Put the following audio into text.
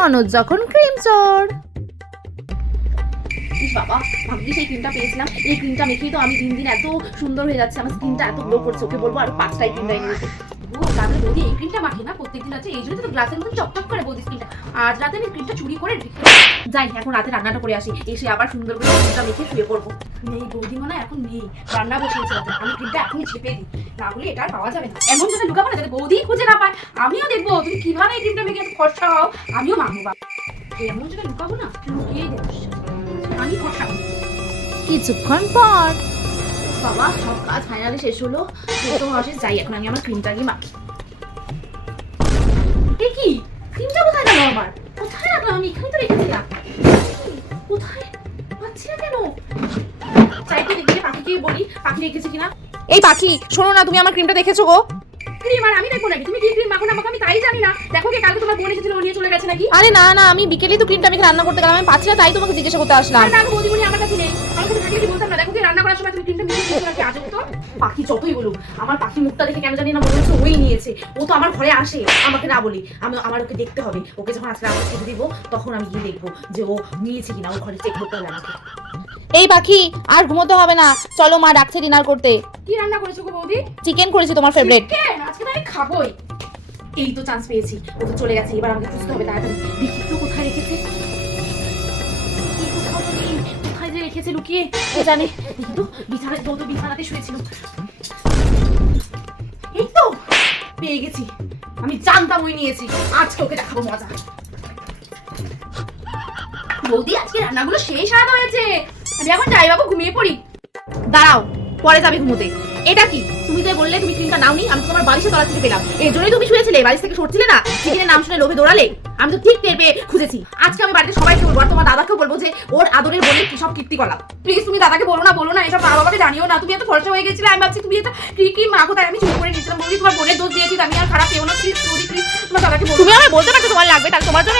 ননদ যখন ক্রিম চোর। বাবা ভাগ্যিস এই ক্রিমটা পেয়েছিলাম। এই ক্রিমটা মেখেই তো আমি দিন দিন এত সুন্দর হয়ে যাচ্ছে, আমার স্কিনটা এত গ্লো করছে। ওকে বলবো আর 5টাই ক্রিম দেয় নিতে। ও তাহলে বৌদি এই ক্রিমটা মাখে না প্রত্যেকদিন আছে, এই জন্য তো গ্লাসের মধ্যে চকচক করে বৌদি স্কিনটা। আজ রাতে আমি ক্রিমটা চুরি করে যাই, এখন রাতে রান্নাটা করে আসি, এসে আবার সুন্দর করে ক্রিমটা মেখে শুয়ে পড়বো। নেই বৌদি মনে এখন নেই, রান্না বসিয়েছে রাতে, আমি ক্রিমটা এখনই ছেপে দিই, না হলে এটা আর পাওয়া যাবে না। এমন যাতে লুকাবো না যাতে বৌদি খুঁজে না পায়। আমিও দেখবো তুমি কিভাবে এই ক্রিমটা মেখে ফর্সা হও, আমিও মাখবো। বাবা এমন যাতে লুকাবো না, লুকিয়ে দেবো, আমি ফর্সা হবো। কিছুক্ষণ পর বাবা সব কাজ ফাইনালি শেষ হলো, তো আসে যাই এখন আমি আমার ক্রিমটা গিয়ে মাখি। এ কি ক্রিমটা কোথায় গেল আমার? কোথায় রাখলাম আমি? এখানে তো রেখেছিলাম। কোথায় পাচ্ছি না কেন? চাইতে দেখি পাখিকে বলি পাখি রেখেছে কিনা। এই পাখি শোনো না, তুমি আমার ক্রিমটা দেখেছো গো? ক্রিম আর আমি দেখবো নাকি? তুমি কি ক্রিম মাখো না মাখো আমি তাই জানি না। দেখো কি কালকে তোমার বোন এসেছিল, ও নিয়ে চলে গেছে নাকি? আরে না না, আমি বিকেলেই তো ক্রিমটা মেখে রান্না করতে গেলাম, আমি পাচ্ছি না তাই তোমাকে জিজ্ঞাসা করতে আসলাম। না গো বৌদিমণি আমার কাছে নেই, আমার কাছে থাকলে কি বলতাম না। দেখো কি রান্না করার সময় তুমি ক্রিমটা মিশিয়ে দিয়েছো নাকি? আজব তো। পাখি যতই বলুক, আমার পাখি মুখটা দেখে কেন জানি না মনে হচ্ছে ওই নিয়েছে। ও তো আমার ঘরে আসে, আমাকে না বলি, আমার ওকে দেখতে হবে। ওকে যখন আজকে রাতে খেতে দিব তখন আমি গিয়ে দেখবো যে ও নিয়েছে কিনা, ও ঘরে চেক করতে হবে আমাকে। এই পাখি আর ঘুমোতে হবে না, চলো মা ডাকছে ডিনার করতে। কি রান্না করেছো গো বৌদি? চিকেন করেছি, তোমার ফেভারিট। আজকে তো আমি খাবোই। এই তো চান্স পেয়েছি, ও তো চলে গেছে, এবার আমাকে খুঁজতে হবে তাড়াতাড়ি। দেখি তো কোথায় রেখেছে, কোথাও তো নেই। কোথায় যে রেখেছে লুকিয়ে ও জানে। দেখি তো বিছানায়, তো বিছানাতে শুয়েছিল। এই তো পেয়ে গেছি, আমি জানতাম ওই নিয়েছি। আজকে ওকে দেখাবো মজা। বৌদি আজকে রান্নাগুলো সেই স্বাদ হয়েছে, আমি এখন যাই বাবু ঘুমিয়ে পড়ি। দাঁড়াও, পরে যাবে ঘুমোতে। এটা কি? তুমি যে বললে তুমি ক্রিমটা নাওনি, আমি তোমার বালিশের তলা থেকে পেলাম, এই জন্যই তুমি শুয়েছিলে, বালিশ থেকে সরছিলে না। চিকেনের নাম শুনে লোভে দৌড়ালে, আমি তো ঠিক টের পেয়ে খুঁজেছি। আজকে আমি বাড়িতে সবাইকে বলবো, আর তোমার দাদাকেও বলবো যে ওর আদরের বোনের কি সব কীর্তি করলাম। প্লিজ তুমি দাদাকে বলো না, এসব মা বাবাকে জানিও না। তুমি এত ফর্সা হয়ে গেছিলে, আমি ভাবছি তুমি এটা কি মাখো, তাই আমি চুপ করে নিয়েছিলাম। বলি তোমার বোনের দোষ দিয়েছি, আমি আর খারাপ পেও না। প্লিজ তোমার দাদাকে বলো। তুমি আমার বলতে পারছো তোমার লাগবে, তাহলে তোমার জন্য